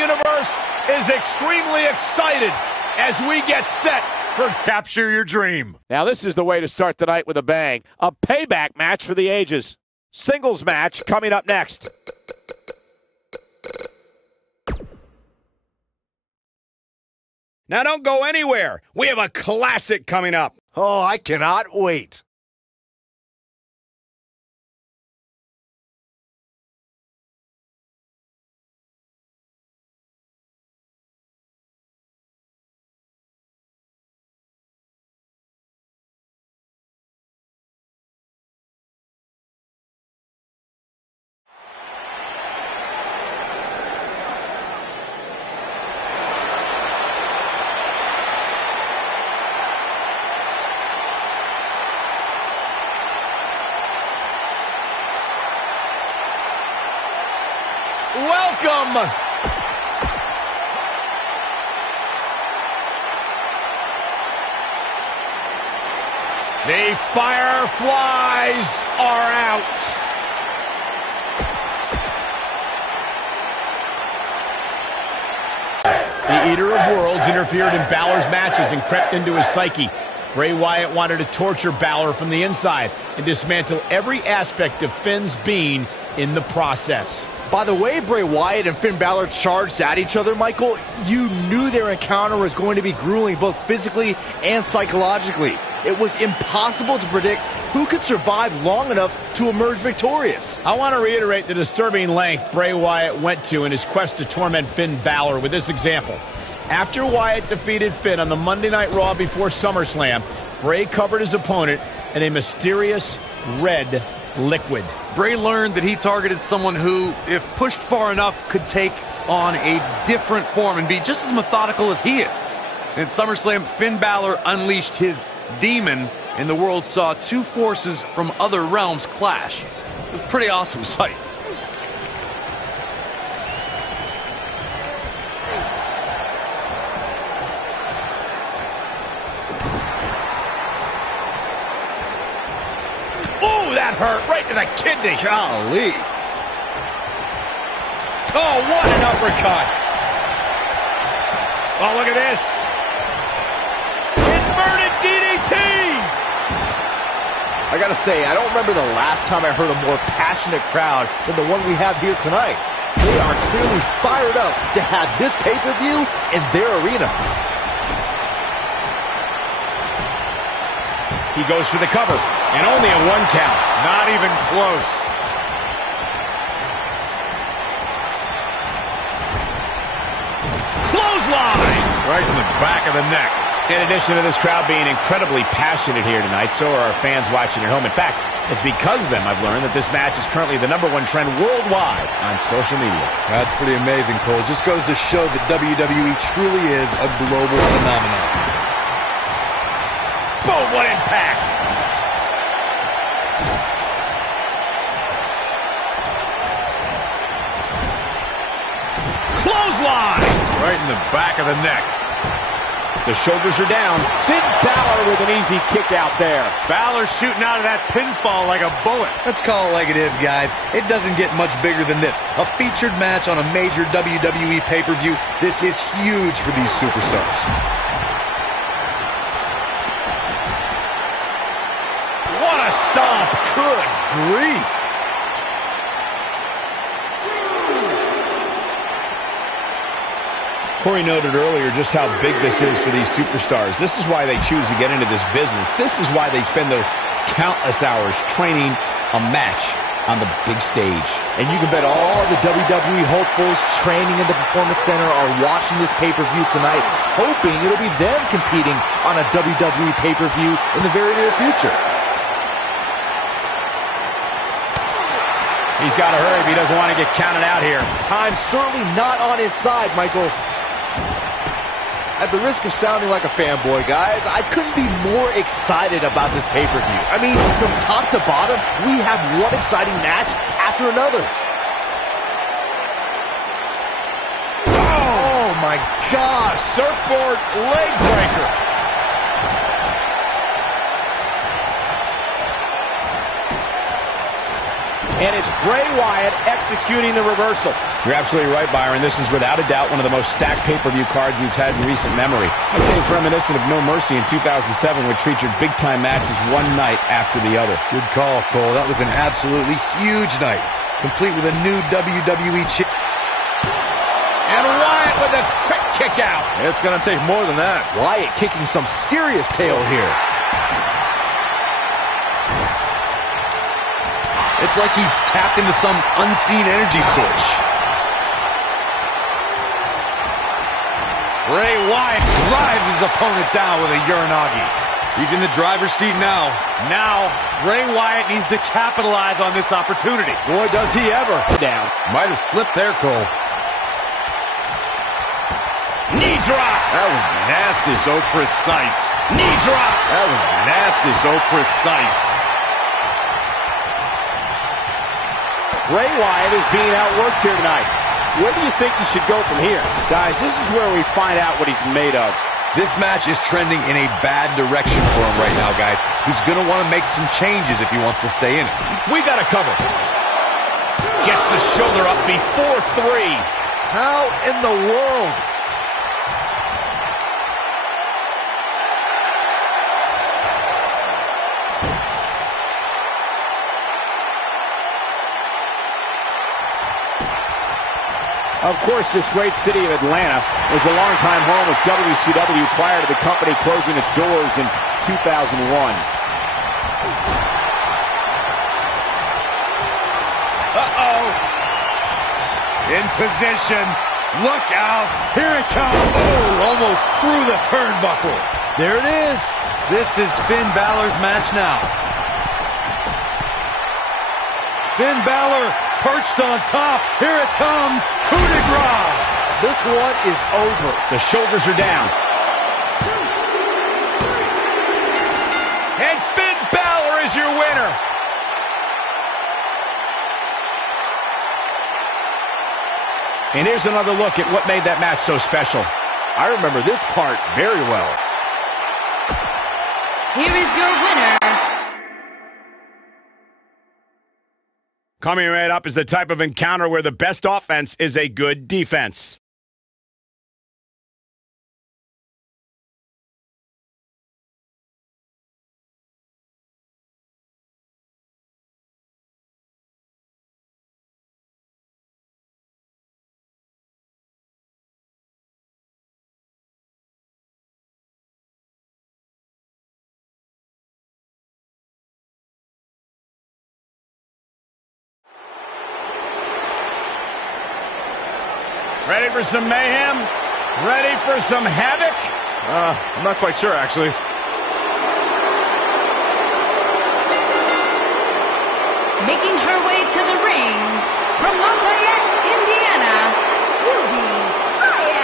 Universe is extremely excited as we get set for Capture Your Dream. Now this is the way to start the night with a bang. A payback match for the ages. Singles match coming up next. Now don't go anywhere. We have a classic coming up. Oh, I cannot wait. Welcome. The Fireflies are out. The Eater of Worlds interfered in Balor's matches and crept into his psyche. Bray Wyatt wanted to torture Balor from the inside and dismantle every aspect of Finn's being in the process. By the way Bray Wyatt and Finn Balor charged at each other, Michael, you knew their encounter was going to be grueling both physically and psychologically. It was impossible to predict who could survive long enough to emerge victorious. I want to reiterate the disturbing length Bray Wyatt went to in his quest to torment Finn Balor with this example. After Wyatt defeated Finn on the Monday Night Raw before SummerSlam, Bray covered his opponent in a mysterious red liquid. Bray learned that he targeted someone who, if pushed far enough, could take on a different form and be just as methodical as he is. In SummerSlam, Finn Balor unleashed his demon, and the world saw two forces from other realms clash. It was a pretty awesome sight. Ooh, that hurt right to the kidney. Golly. Oh, what an uppercut. Oh, look at this. Inverted DDT. I gotta say, I don't remember the last time I heard a more passionate crowd than the one we have here tonight. They are clearly fired up to have this pay-per-view in their arena. He goes for the cover, and only a 1 count. Not even close. Clothesline! Right in the back of the neck. In addition to this crowd being incredibly passionate here tonight, so are our fans watching at home. In fact, it's because of them I've learned that this match is currently the #1 trend worldwide on social media. That's pretty amazing, Cole. Just goes to show that WWE truly is a global phenomenon. Boom, what impact! Clothesline! Right in the back of the neck. The shoulders are down. Finn Balor with an easy kick out there. Balor shooting out of that pinfall like a bullet. Let's call it like it is, guys. It doesn't get much bigger than this. A featured match on a major WWE pay-per-view. This is huge for these superstars. What a stomp! Good grief! Corey noted earlier just how big this is for these superstars. This is why they choose to get into this business. This is why they spend those countless hours training a match on the big stage. And you can bet all the WWE hopefuls training in the Performance Center are watching this pay-per-view tonight, hoping it'll be them competing on a WWE pay-per-view in the very near future. He's got to hurry if he doesn't want to get counted out here. Time's certainly not on his side, Michael. At the risk of sounding like a fanboy, guys, I couldn't be more excited about this pay-per-view. I mean, from top to bottom, we have one exciting match after another. Oh my gosh, surfboard leg breaker. and it's Bray Wyatt executing the reversal. You're absolutely right, Byron. This is without a doubt one of the most stacked pay-per-view cards we've had in recent memory. I'd say it's reminiscent of No Mercy in 2007, which featured big-time matches one night after the other. Good call, Cole. That was an absolutely huge night, complete with a new WWE chip. And Wyatt with a quick kick out. It's going to take more than that. Wyatt kicking some serious tail here. It's like he tapped into some unseen energy source. Bray Wyatt drives his opponent down with a Uranagi. He's in the driver's seat now. Now, Bray Wyatt needs to capitalize on this opportunity. Boy, does he ever. Down. Might have slipped there, Cole. Knee drop. That was nasty. So precise. Knee drop. That was nasty. So precise. Bray Wyatt is being outworked here tonight. Where do you think he should go from here? Guys, this is where we find out what he's made of. This match is trending in a bad direction for him right now, guys. He's going to want to make some changes if he wants to stay in it. We got a cover. Gets the shoulder up before 3. How in the world? Of course, this great city of Atlanta was a longtime home of WCW prior to the company closing its doors in 2001. Uh-oh. In position. Look out. Here it comes. Oh, almost through the turnbuckle. There it is. This is Finn Balor's match now. Finn Balor perched on top. Here it comes. Coup de grace. This one is over. The shoulders are down. And Finn Balor is your winner. And here's another look at what made that match so special. I remember this part very well. Here is your winner. Coming right up is the type of encounter where the best offense is a good defense. Ready for some mayhem? Ready for some havoc? I'm not quite sure, actually. Making her way to the ring from Lafayette, Indiana, Prvi Raw.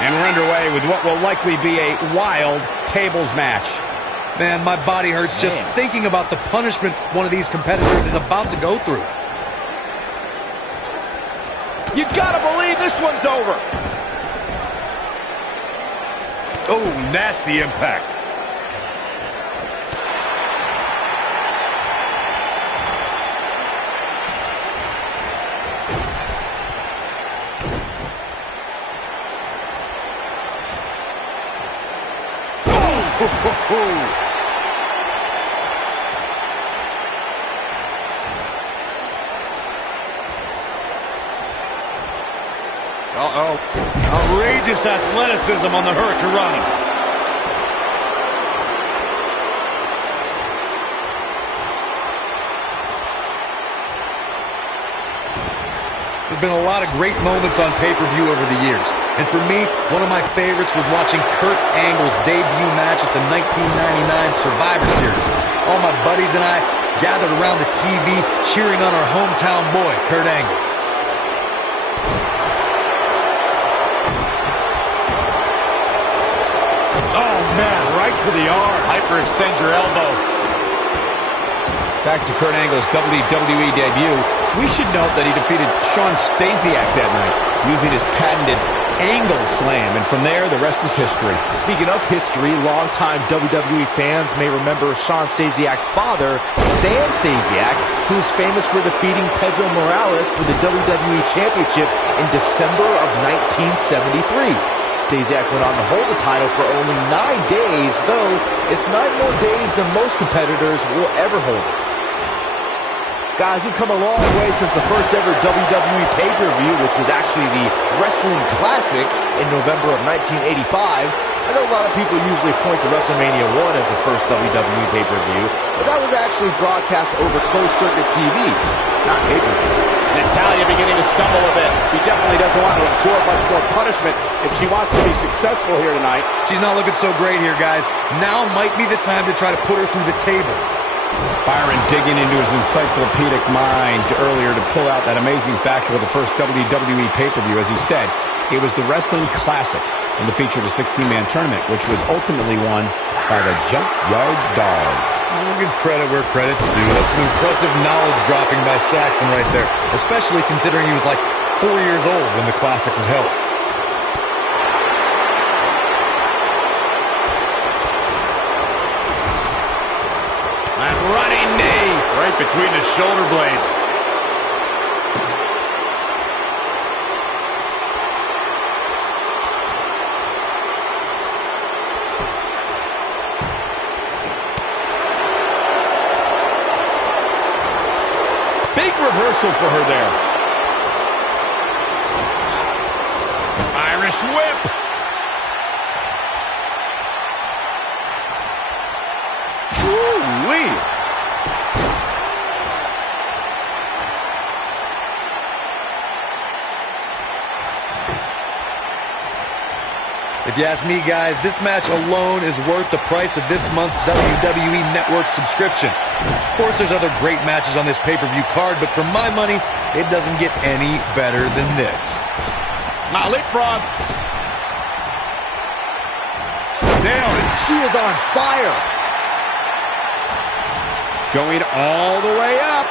And we're underway with what will likely be a wild tables match. Man, my body hurts just thinking about the punishment one of these competitors is about to go through. You gotta believe this one's over. Oh, nasty impact. Uh-oh. Outrageous athleticism on the Hurricanrana. There's been a lot of great moments on pay-per-view over the years. And for me, one of my favorites was watching Kurt Angle's debut match at the 1999 Survivor Series. All my buddies and I gathered around the TV cheering on our hometown boy, Kurt Angle. Oh, man, right to the arm. Hyperextend your elbow. Back to Kurt Angle's WWE debut. We should note that he defeated Shawn Stasiak that night using his patented angle slam, and from there, the rest is history. Speaking of history, longtime WWE fans may remember Shawn Stasiak's father, Stan Stasiak, who's famous for defeating Pedro Morales for the WWE Championship in December of 1973. Stasiak went on to hold the title for only 9 days, though it's 9 more days than most competitors will ever hold it. Guys, we've come a long way since the first ever WWE pay-per-view, which was actually the Wrestling Classic in November of 1985. I know a lot of people usually point to WrestleMania 1 as the first WWE pay-per-view, but that was actually broadcast over closed-circuit TV, not pay-per-view. Natalya beginning to stumble a bit. She definitely doesn't want to absorb much more punishment if she wants to be successful here tonight. She's not looking so great here, guys. Now might be the time to try to put her through the table. Byron digging into his encyclopedic mind earlier to pull out that amazing fact of the first WWE pay-per-view. As he said, it was the Wrestling Classic, and it featured a 16-man tournament, which was ultimately won by the Junkyard Dog. We'll give credit where credit's due. That's some impressive knowledge dropping by Saxton right there, especially considering he was like 4 years old when the Classic was held. Running knee right between the shoulder blades. Big reversal for her there. Irish whip. Woo-wee. If you ask me, guys, this match alone is worth the price of this month's WWE Network subscription. Of course, there's other great matches on this pay-per-view card, but for my money, it doesn't get any better than this. Now leapfrog. Nailed it. She is on fire. Going all the way up.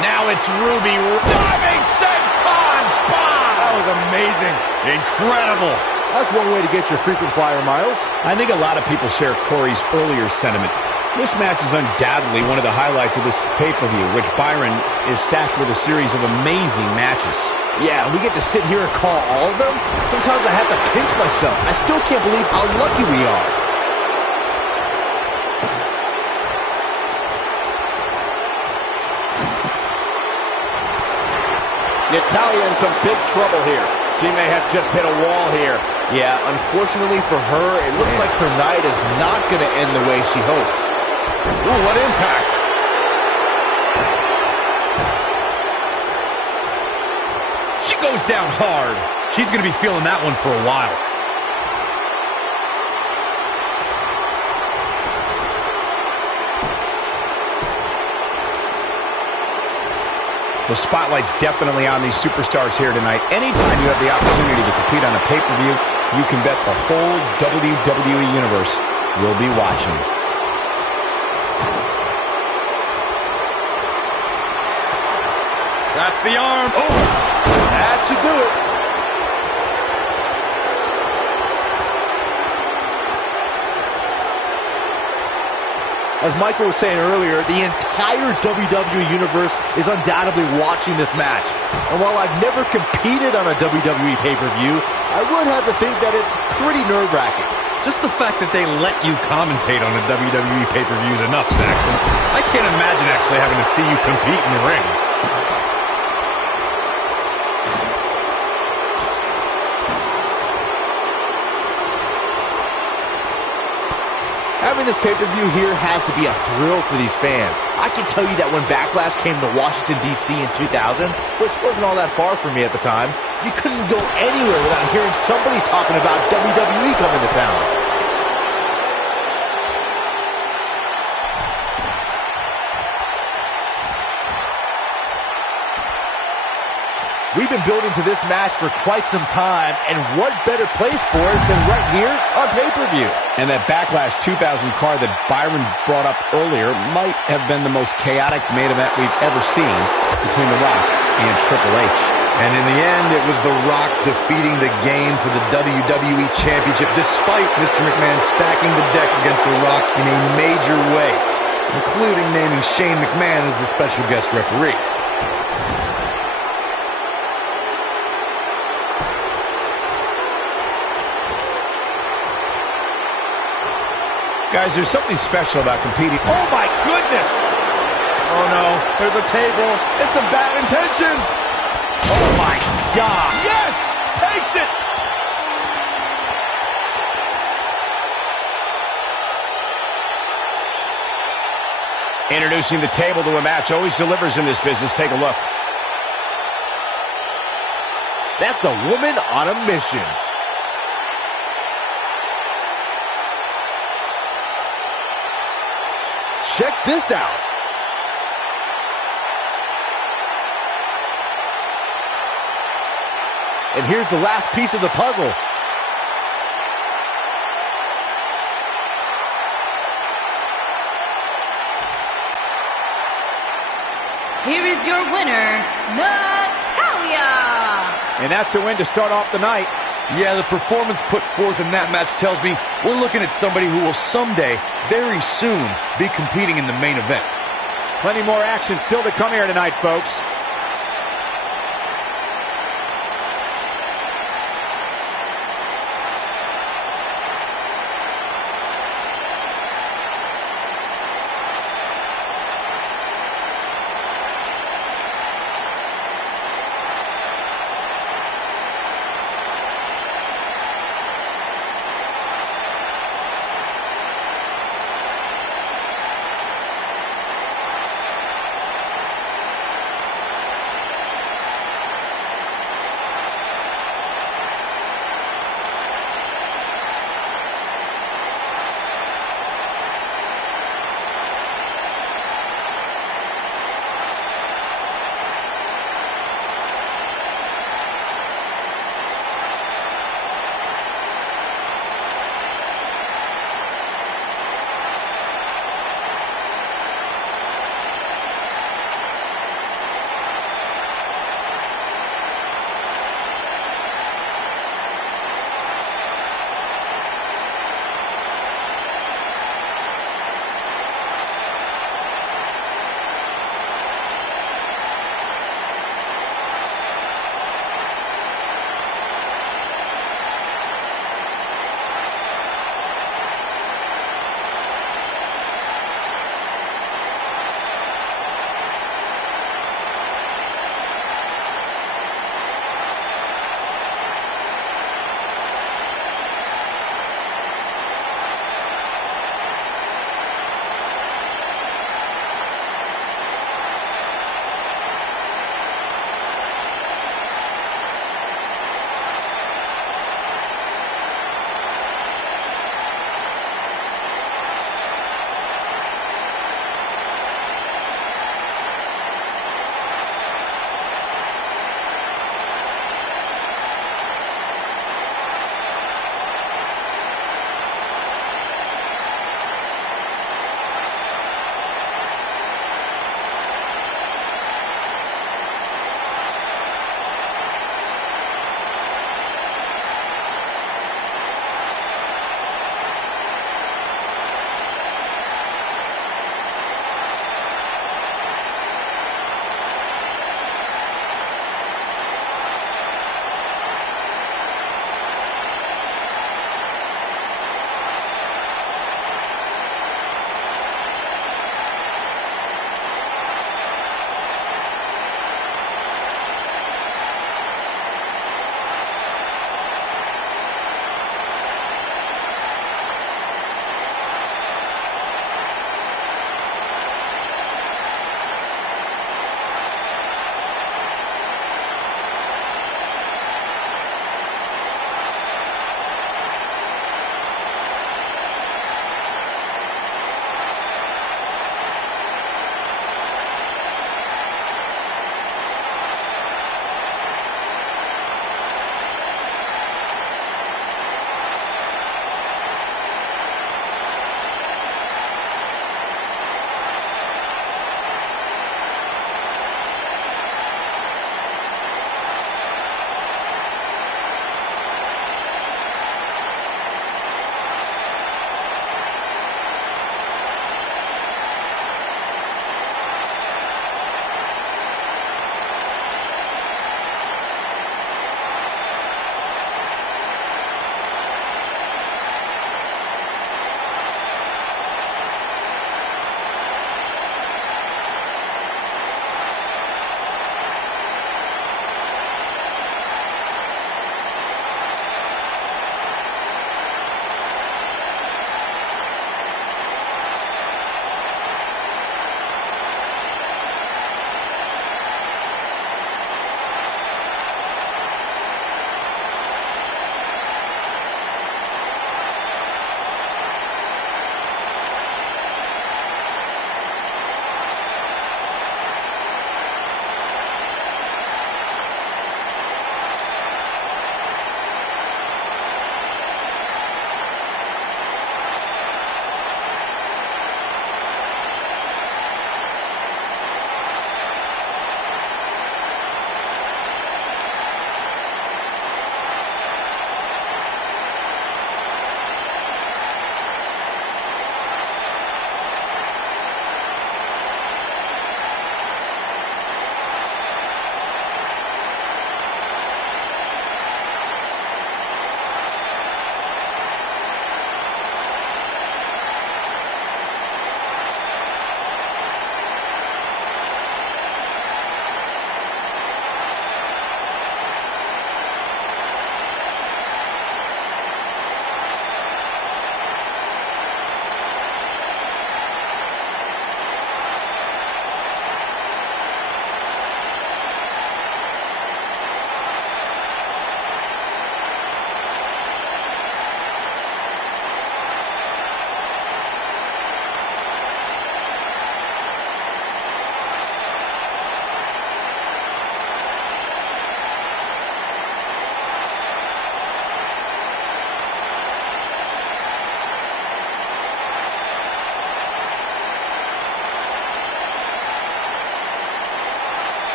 Now it's Ruby. Diving senton bomb. That was amazing. Incredible. That's one way to get your frequent flyer miles. I think a lot of people share Corey's earlier sentiment. This match is undoubtedly one of the highlights of this pay-per-view, which Byron is stacked with a series of amazing matches. Yeah, we get to sit here and call all of them. Sometimes I have to pinch myself. I still can't believe how lucky we are. Natalya in some big trouble here. She may have just hit a wall here. Yeah, unfortunately for her, it looks like her night is not going to end the way she hoped. Ooh, what impact. She goes down hard. She's going to be feeling that one for a while. The spotlight's definitely on these superstars here tonight. Anytime you have the opportunity to compete on a pay-per-view, you can bet the whole WWE Universe will be watching. That's the arm. Oh, that should do it. As Michael was saying earlier, the entire WWE Universe is undoubtedly watching this match. And while I've never competed on a WWE pay-per-view, I would have to think that it's pretty nerve-wracking. Just the fact that they let you commentate on a WWE pay-per-view is enough, Saxton. I can't imagine actually having to see you compete in the ring. Having this pay-per-view here has to be a thrill for these fans. I can tell you that when Backlash came to Washington, D.C. in 2000, which wasn't all that far from me at the time, you couldn't go anywhere without hearing somebody talking about WWE coming to town. We've been building to this match for quite some time, and what better place for it than right here on pay-per-view? And that Backlash 2000 card that Byron brought up earlier might have been the most chaotic main event we've ever seen between The Rock and Triple H. And in the end, it was The Rock defeating the game for the WWE Championship, despite Mr. McMahon stacking the deck against The Rock in a major way, including naming Shane McMahon as the special guest referee. Guys, there's something special about competing. Oh my goodness! Oh no, there's a table. It's some bad intentions. Oh my God! Yes! Takes it! Introducing the table to a match always delivers in this business. Take a look. That's a woman on a mission. Check this out. And here's the last piece of the puzzle. Here is your winner, Natalya. And that's a win to start off the night. Yeah, the performance put forth in that match tells me we're looking at somebody who will someday, very soon, be competing in the main event. Plenty more action still to come here tonight, folks.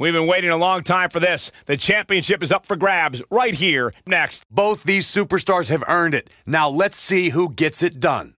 We've been waiting a long time for this. The championship is up for grabs right here next. Both these superstars have earned it. Now let's see who gets it done.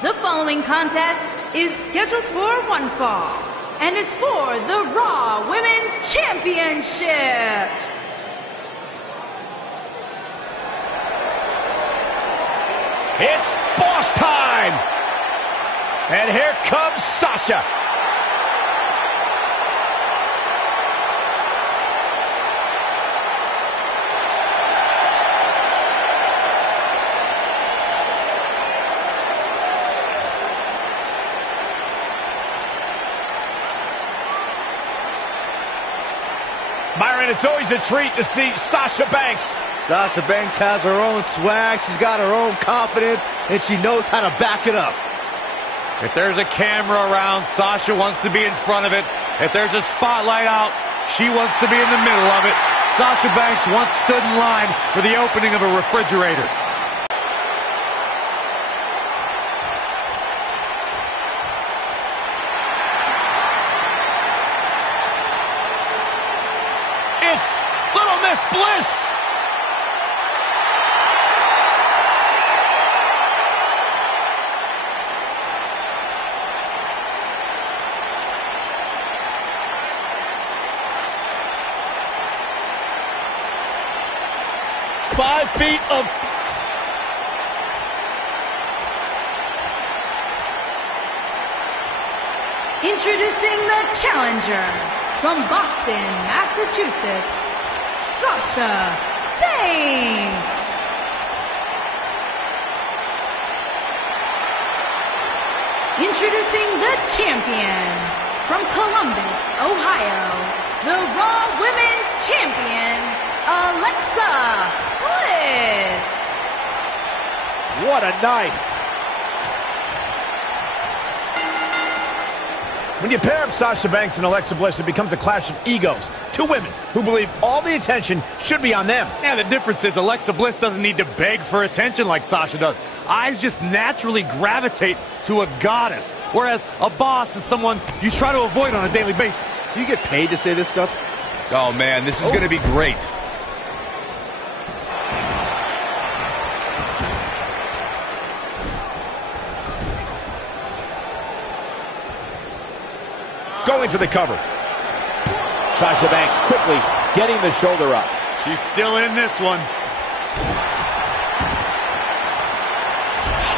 The following contest is scheduled for one fall and is for the Raw Women's Championship. It's boss time! And here comes Sasha. Byron, it's always a treat to see Sasha Banks. Sasha Banks has her own swag, she's got her own confidence, and she knows how to back it up. If there's a camera around, Sasha wants to be in front of it. If there's a spotlight out, she wants to be in the middle of it. Sasha Banks once stood in line for the opening of a refrigerator. It's Little Miss Bliss. Five feet of... Introducing the challenger from Boston, Massachusetts, Sasha Banks. Introducing the champion from Columbus, Ohio, the Raw Women's Champion, Alexa Bliss. What a night. When you pair up Sasha Banks and Alexa Bliss, it becomes a clash of egos. Two women who believe all the attention should be on them. Yeah, the difference is Alexa Bliss doesn't need to beg for attention like Sasha does. Eyes just naturally gravitate to a goddess, whereas a boss is someone you try to avoid on a daily basis. Do you get paid to say this stuff? Oh, man, this is going to be great. Going for the cover. Sasha Banks quickly getting the shoulder up. She's still in this one.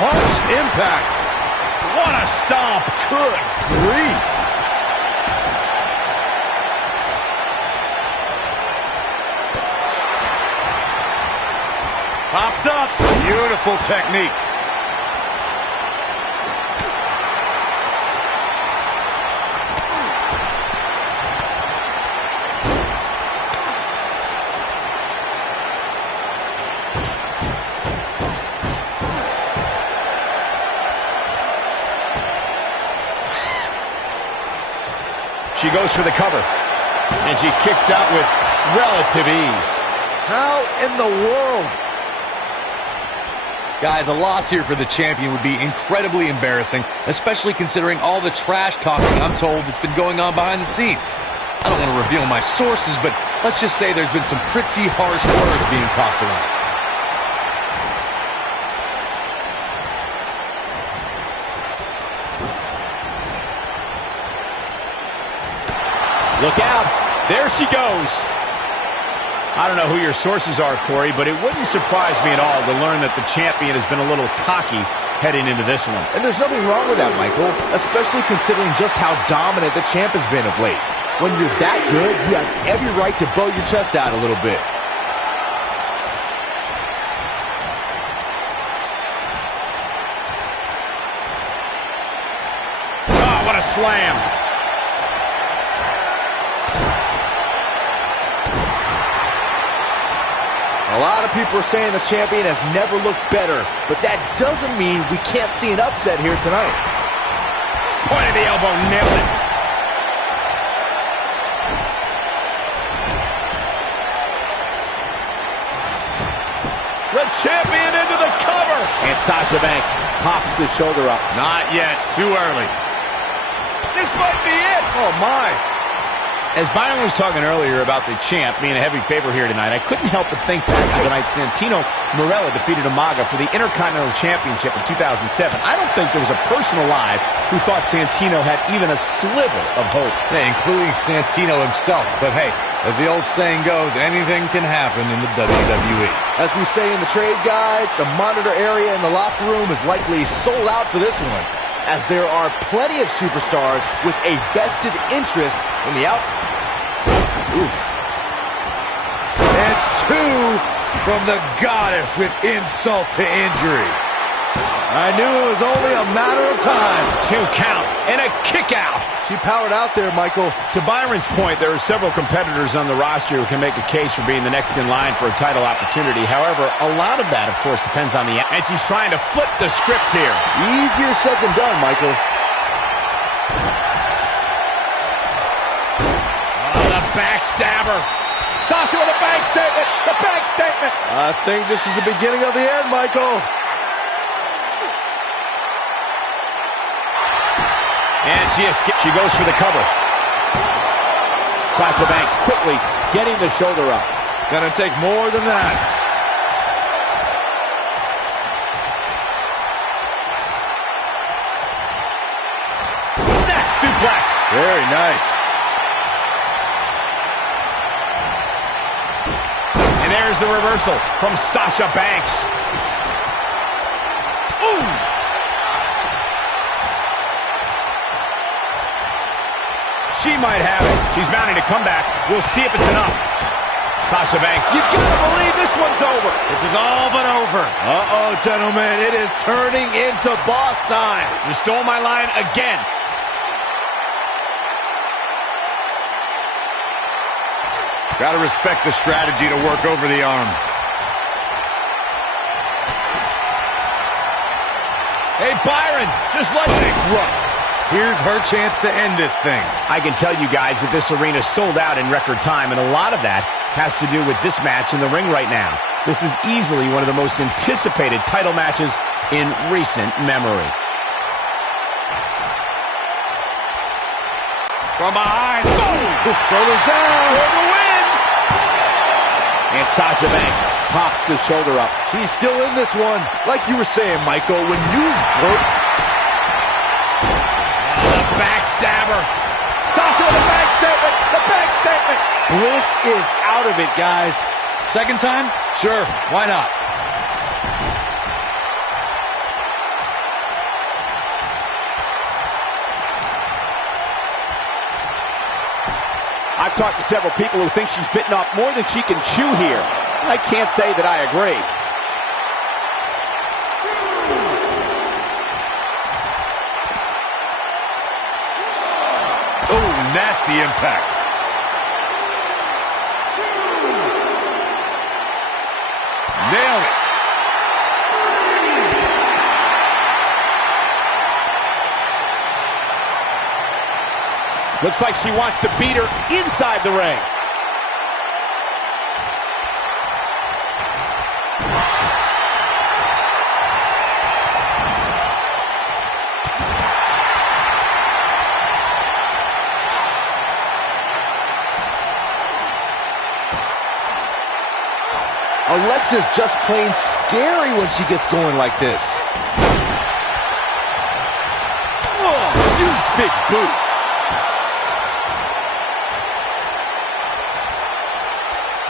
Harsh impact. What a stomp. Good grief. Popped up. Beautiful technique. She goes for the cover. And she kicks out with relative ease. How in the world? Guys, a loss here for the champion would be incredibly embarrassing, especially considering all the trash talking I'm told that's been going on behind the scenes. I don't want to reveal my sources, but let's just say there's been some pretty harsh words being tossed around. Look out. There she goes. I don't know who your sources are, Corey, but it wouldn't surprise me at all to learn that the champion has been a little cocky heading into this one. And there's nothing wrong with that, Michael, especially considering just how dominant the champ has been of late. When you're that good, you have every right to blow your chest out a little bit. slam. A lot of people are saying the champion has never looked better, but that doesn't mean we can't see an upset here tonight. Point of the elbow, nailed it. The champion into the cover. And Sasha Banks pops the shoulder up. Not yet. Too early. This might be it. Oh, my. As Byron was talking earlier about the champ being a heavy favorite here tonight, I couldn't help but think back to the night Santino Marella defeated Umaga for the Intercontinental Championship in 2007. I don't think there was a person alive who thought Santino had even a sliver of hope. Yeah, including Santino himself. But hey, as the old saying goes, anything can happen in the WWE. As we say in the trade, guys, the monitor area in the locker room is likely sold out for this one, as there are plenty of superstars with a vested interest in the outcome. Oof. And two from the goddess with insult to injury. I knew it was only a matter of time. 2 count and a kick out. She powered out there, Michael. To Byron's point, there are several competitors on the roster who can make a case for being the next in line for a title opportunity. However, a lot of that, of course, depends on the... And she's trying to flip the script here. Easier said than done, Michael. Oh, the backstabber. Sasha with a bank statement. The bank statement. I think this is the beginning of the end, Michael. And she goes for the cover. Sasha Banks quickly getting the shoulder up. Gonna take more than that. Snap suplex. Very nice. And there's the reversal from Sasha Banks. Ooh. She might have it. She's mounting a comeback. We'll see if it's enough. Sasha Banks, you gotta believe this one's over. This is all but over. Uh-oh, gentlemen, it is turning into boss time. You stole my line again. Gotta respect the strategy to work over the arm. Hey, Byron, just let it grunt. Here's her chance to end this thing. I can tell you guys that this arena sold out in record time, and a lot of that has to do with this match in the ring right now. This is easily one of the most anticipated title matches in recent memory. From behind. Boom! Shoulders down. For the win! And Sasha Banks pops the shoulder up. She's still in this one. Like you were saying, Michael, when news broke... Backstabber. Sasha with the bank statement. The bank statement. Bliss is out of it, guys. Second time? Sure, why not? I've talked to several people who think she's bitten off more than she can chew here. I can't say that I agree. Nasty impact. Nailed it. Looks like she wants to beat her inside the ring. Alexa's just plain scary when she gets going like this. Oh, huge big boot.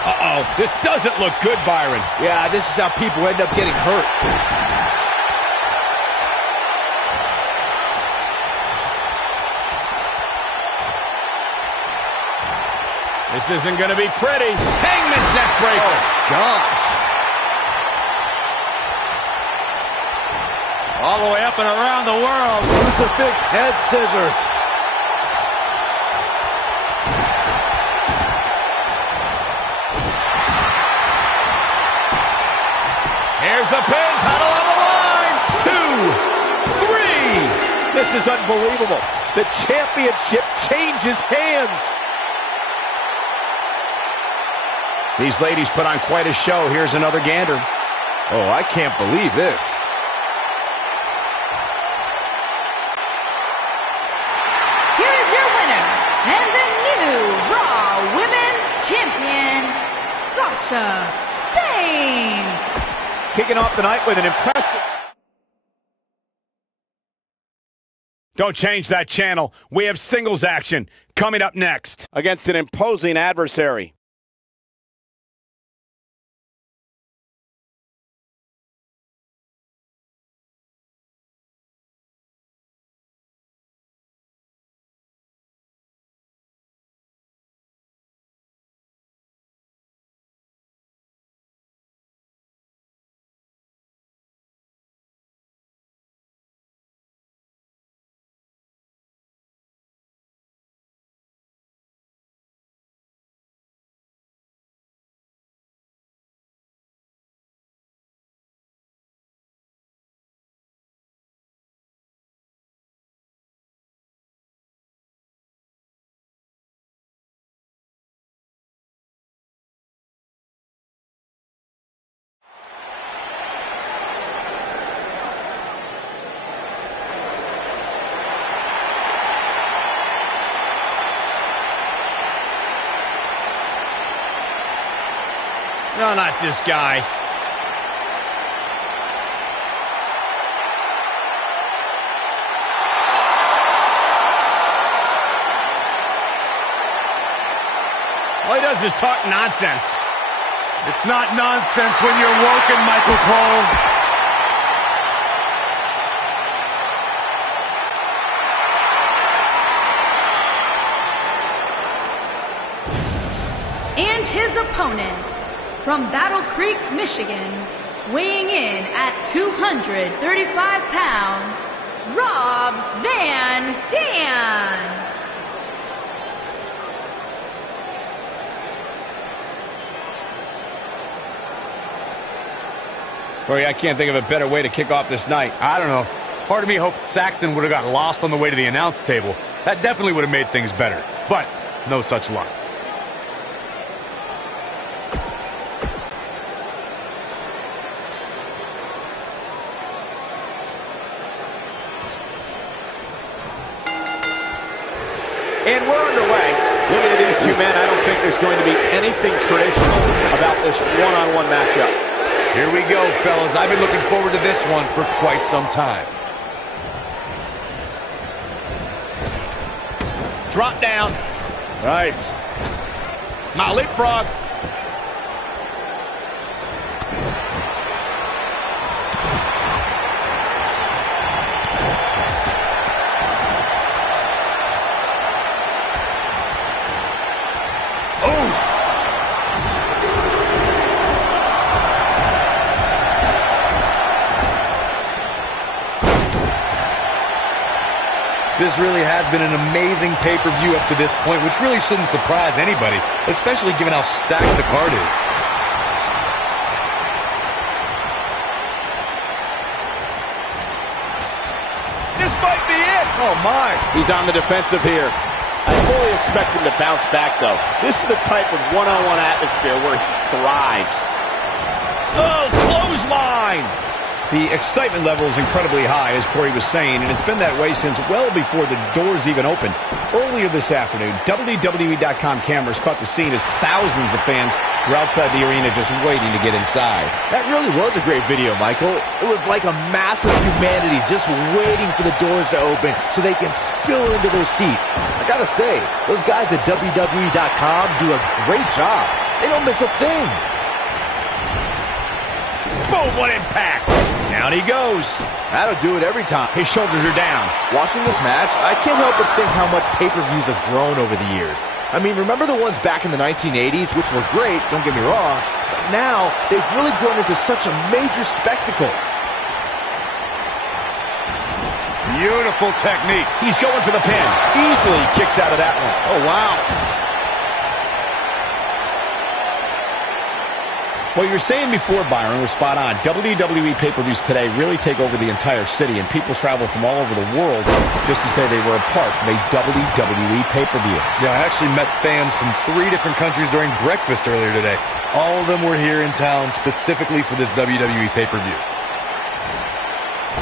Uh-oh, this doesn't look good, Byron. Yeah, this is how people end up getting hurt. This isn't going to be pretty. Hangman's neck breaker. Oh, gosh. All the way up and around the world. Crucifix head scissor. There's the pin, title on the line. 2, 3. This is unbelievable. The championship changes hands. These ladies put on quite a show. Here's another gander. Oh, I can't believe this. Here is your winner, and the new Raw Women's Champion, Sasha Banks. Kicking off the night with an impressive... Don't change that channel. We have singles action coming up next. Against an imposing adversary. No, not this guy. All he does is talk nonsense. It's not nonsense when you're woken, Michael Cole. And his opponent, from Battle Creek, Michigan, weighing in at 235 pounds, Rob Van Dam. Corey, I can't think of a better way to kick off this night. I don't know. Part of me hoped Saxton would have got lost on the way to the announce table. That definitely would have made things better. But no such luck. And we're underway. Looking at these two men, I don't think there's going to be anything traditional about this one-on-one matchup. Here we go, fellas. I've been looking forward to this one for quite some time. Drop down. Nice. Now leapfrog. This really has been an amazing pay-per-view up to this point, which really shouldn't surprise anybody, especially given how stacked the card is. This might be it. Oh, my. He's on the defensive here. I fully expect him to bounce back, though. This is the type of one-on-one atmosphere where he thrives. Oh, clothesline. The excitement level is incredibly high, as Corey was saying, and it's been that way since well before the doors even opened. Earlier this afternoon, WWE.com cameras caught the scene as thousands of fans were outside the arena just waiting to get inside. That really was a great video, Michael. It was like a massive humanity just waiting for the doors to open so they can spill into their seats. I gotta say, those guys at WWE.com do a great job. They don't miss a thing. Boom, what impact! Down he goes. That'll do it every time. His shoulders are down. Watching this match, I can't help but think how much pay-per-views have grown over the years. I mean, remember the ones back in the 1980s, which were great, don't get me wrong, but now they've really grown into such a major spectacle. Beautiful technique. He's going for the pin. Easily kicks out of that one. Oh, wow. What you were saying before, Byron, was spot on. WWE pay-per-views today really take over the entire city, and people travel from all over the world just to say they were a part of a WWE pay-per-view. Yeah, I actually met fans from 3 different countries during breakfast earlier today. All of them were here in town specifically for this WWE pay-per-view.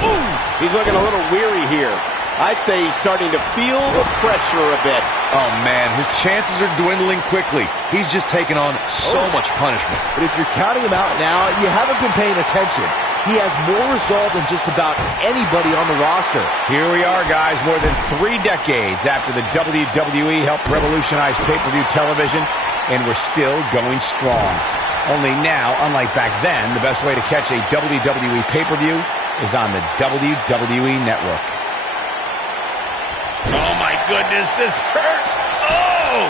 Ooh, he's looking a little weary here. I'd say he's starting to feel the pressure a bit. Oh, man, his chances are dwindling quickly. He's just taken on so much punishment. But if you're counting him out now, you haven't been paying attention. He has more resolve than just about anybody on the roster. Here we are, guys, more than 3 decades after the WWE helped revolutionize pay-per-view television, and we're still going strong. Only now, unlike back then, the best way to catch a WWE pay-per-view is on the WWE Network. Oh, my goodness, this hurts. Oh!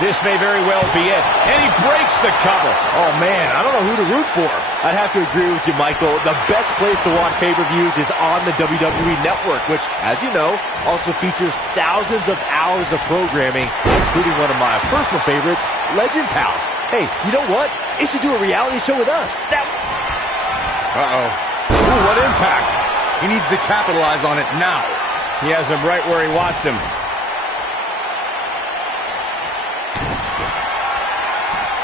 This may very well be it. And he breaks the cover. Oh, man, I don't know who to root for. I'd have to agree with you, Michael. The best place to watch pay-per-views is on the WWE Network, which, as you know, also features thousands of hours of programming, including one of my personal favorites, Legends House. Hey, you know what? They should do a reality show with us. Uh-oh. Ooh, what impact. He needs to capitalize on it now. He has him right where he wants him.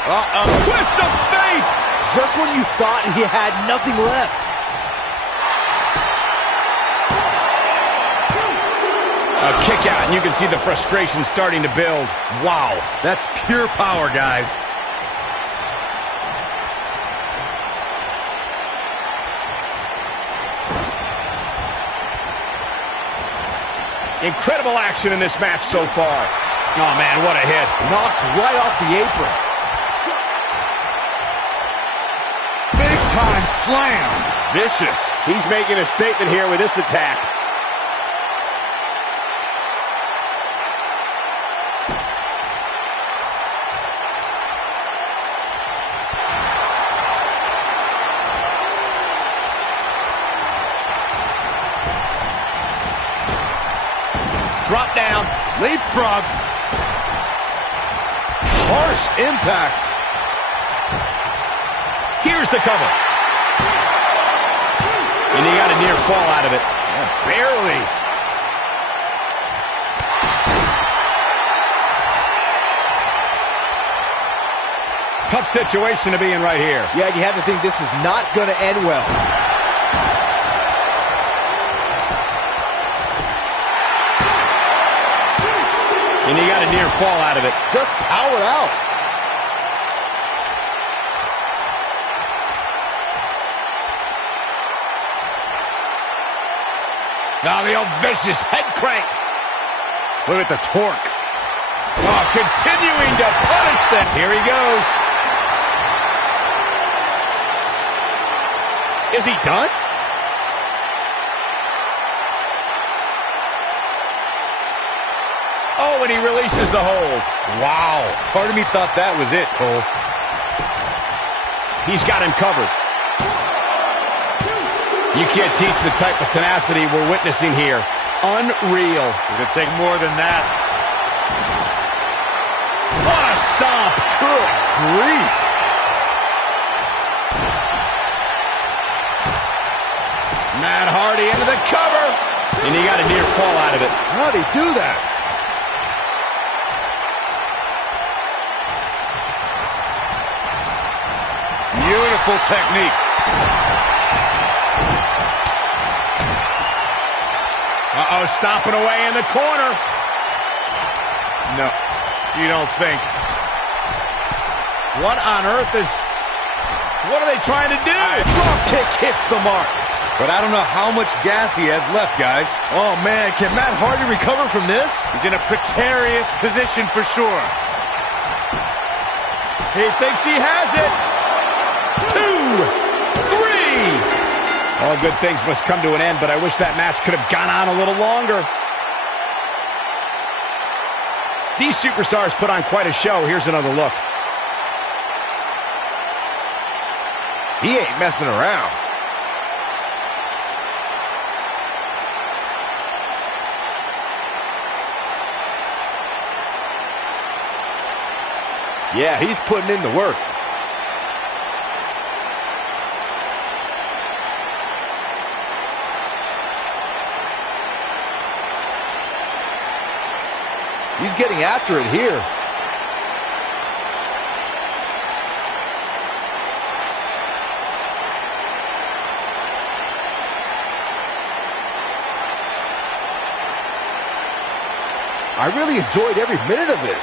Uh-oh. Twist of fate! Just when you thought he had nothing left. A kick out, and you can see the frustration starting to build. Wow, that's pure power, guys. Incredible action in this match so far. Oh, man, what a hit. Knocked right off the apron. Big time slam. Vicious. He's making a statement here with this attack. Drop down. Leapfrog. Harsh impact. Here's the cover. And he got a near fall out of it. Yeah, barely. Tough situation to be in right here. Yeah, you have to think this is not going to end well. And he got a near fall out of it. Just powered out. Now the old vicious head crank. Look at the torque. Oh, continuing to punish them. Here he goes. Is he done? Oh, and he releases the hold. Wow. Part of me thought that was it, Cole. He's got him covered. You can't teach the type of tenacity we're witnessing here. Unreal. It could take more than that. What a stomp. Good grief. Matt Hardy into the cover. And he got a near fall out of it. How'd he do that? Beautiful technique. Uh-oh, stomping away in the corner. No, you don't think. What on earth is... What are they trying to do? Drop kick hits the mark. But I don't know how much gas he has left, guys. Oh, man, can Matt Hardy recover from this? He's in a precarious position for sure. He thinks he has it. 2, 3. All good things must come to an end, but I wish that match could have gone on a little longer. These superstars put on quite a show. Here's another look. He ain't messing around. Yeah, he's putting in the work. He's getting after it here. I really enjoyed every minute of this.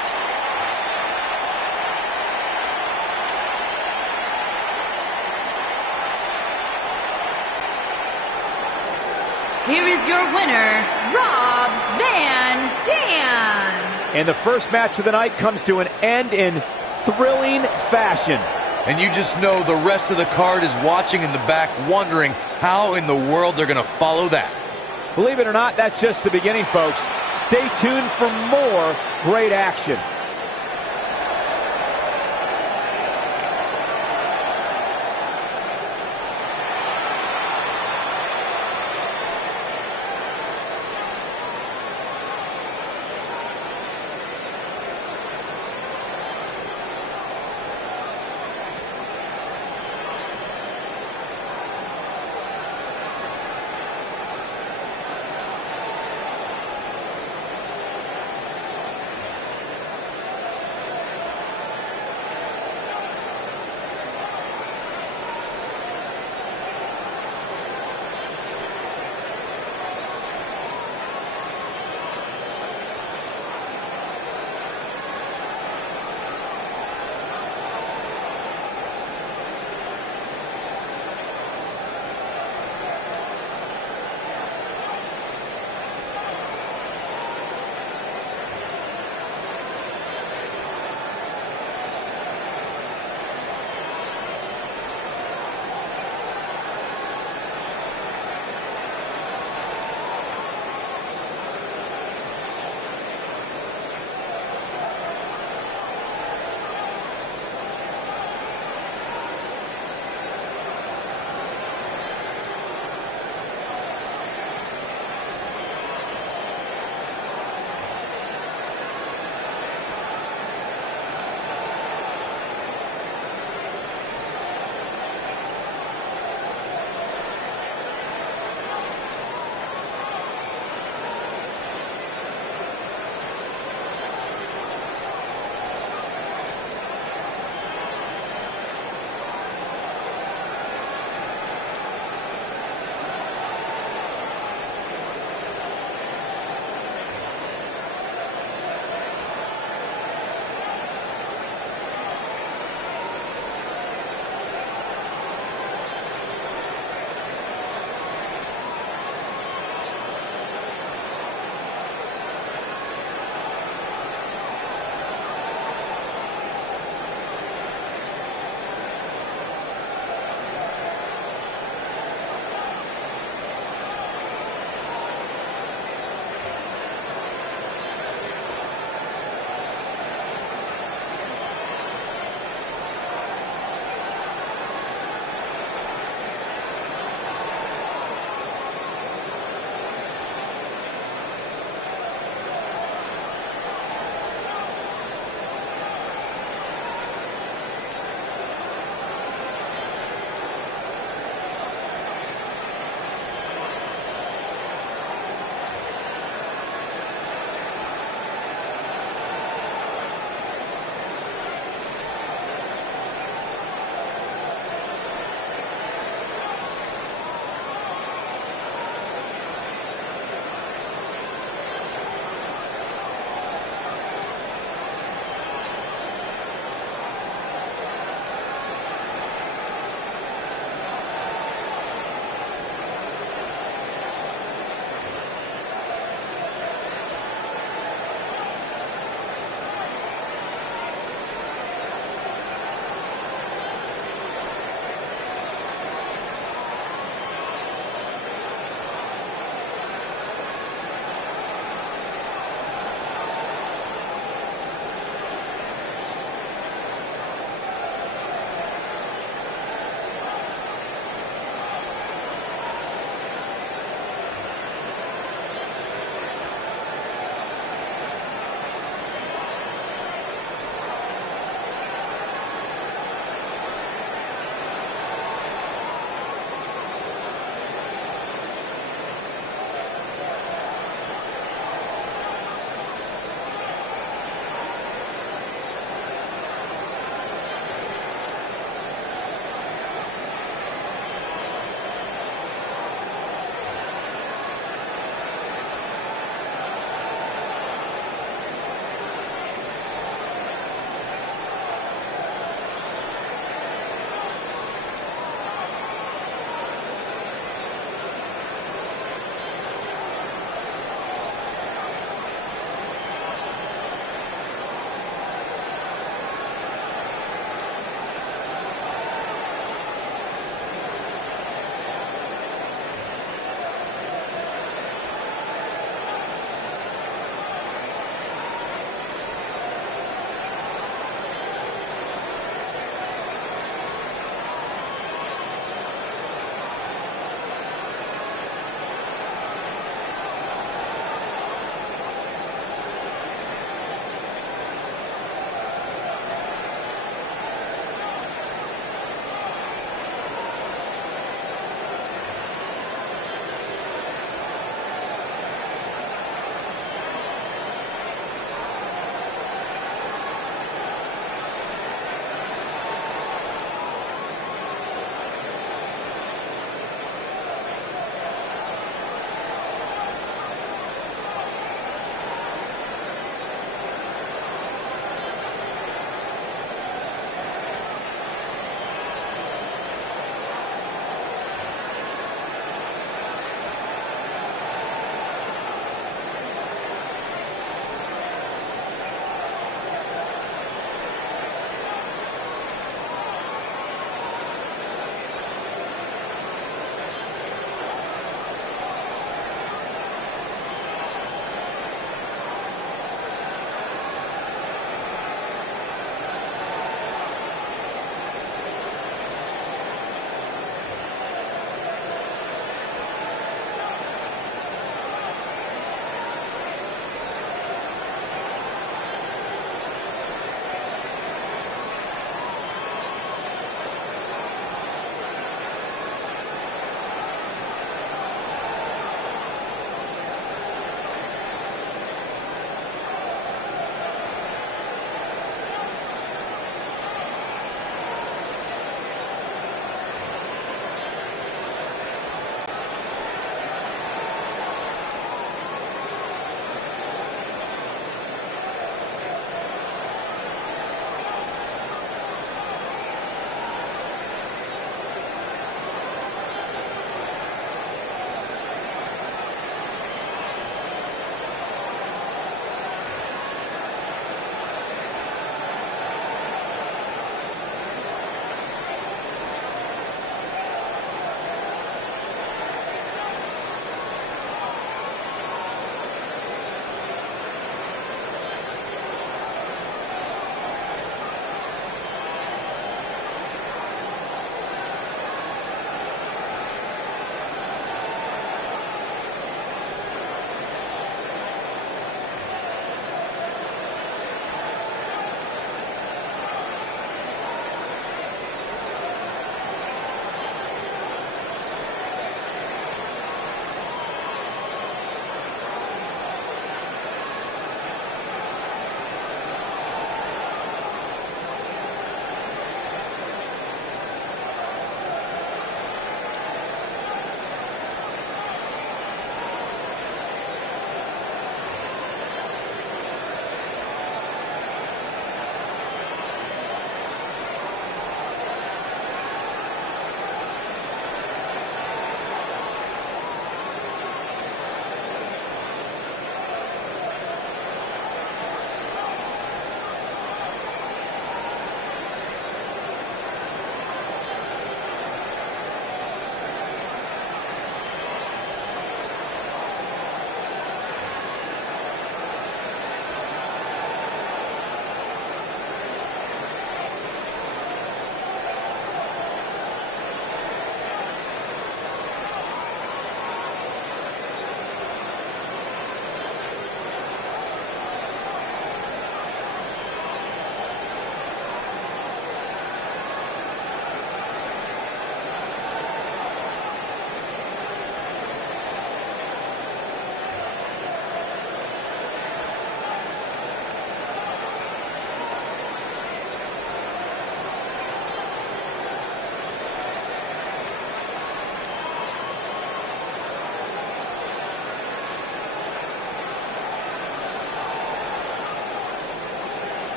Here is your winner, Rob Van Dam. And the first match of the night comes to an end in thrilling fashion. And you just know the rest of the card is watching in the back, wondering how in the world they're going to follow that. Believe it or not, that's just the beginning, folks. Stay tuned for more great action.